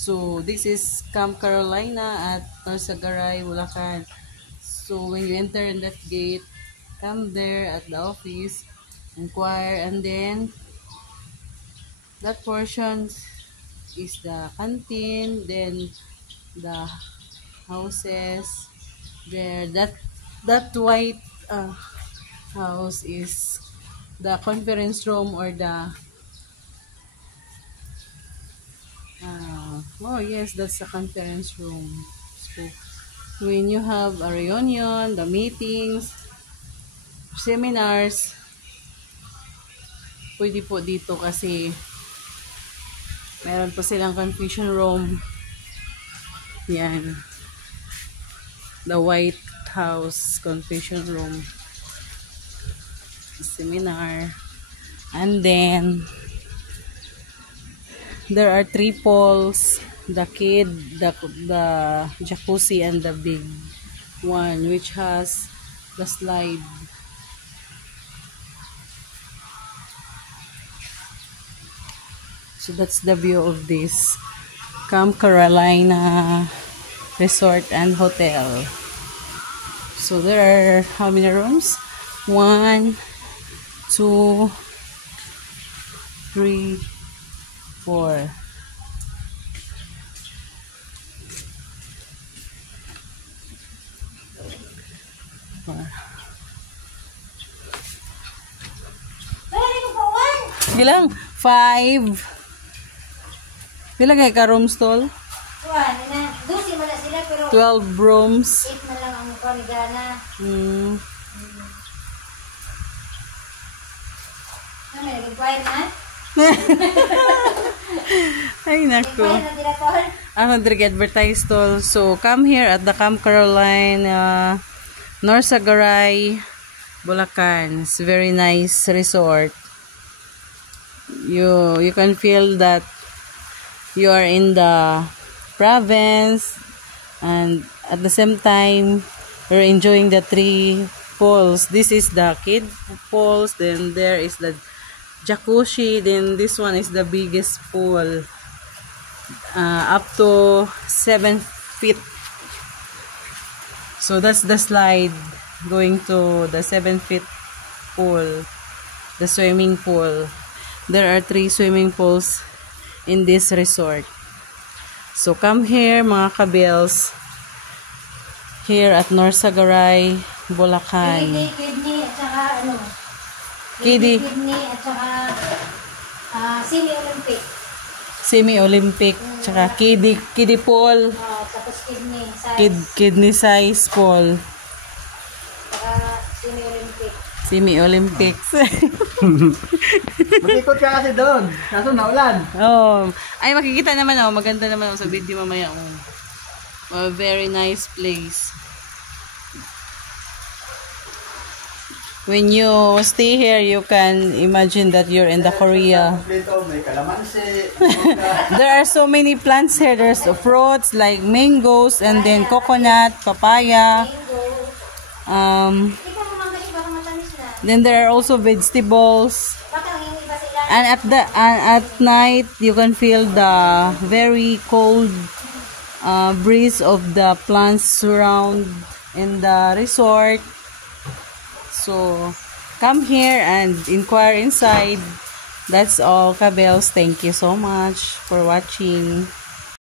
So this is Camp Carolina at Norsagaray, Bulacan. So when you enter in that gate, come there at the office, inquire, and then that portion is the canteen, then the houses there. That white house is the conference room or the oh yes, that's the conference room. So when you have a reunion, the meetings, seminars, pwede po dito kasi meron po silang confusion room. Yan. The White House confusion room. Seminar. And then there are 3 pools, the kid, the jacuzzi, and the big one which has the slide. So that's the view of this Camp Carolina Resort and Hotel. So there are how many rooms? 1, 2, 3, 4. Sige lang. 5. Pila kay ka room stall? 12 rooms. 8 na lang ang korigana. May nag-inquire na? Ay, naku. Nag-inquire na direktor? Ano, advertise stall. So, come here at the Camp Carolina, Norsagaray, Bulacan. It's a very nice resort. You can feel that you are in the province, and at the same time you're enjoying the 3 pools. This is the kid pools, then there is the jacuzzi, then this one is the biggest pool, up to 7 feet. So that's the slide going to the 7 feet pool, the swimming pool. There are 3 swimming pools in this resort. So come here mga kabels, here at Norsagaray, Bulacan. Kidney at saka ano? Kidney at saka semi-Olympic. Semi-Olympic, tsaka kiddie pool, Tapos kidney size. kidney size pool. Saka semi-Olympic. Semi-Olympics. Mag-ikot ka kasi doon. Kaso naulan. Oh, ay makikita naman oh, maganda naman sa video mamaya oh. A very nice place. When you stay here, you can imagine that you're in the Korea. May kalamansi. There are so many plants here. There's fruits like mangoes and then coconut, papaya. Then there are also vegetables. And at night, you can feel the very cold breeze of the plants surround in the resort. So come here and inquire inside. That's all, Kabels. Thank you so much for watching.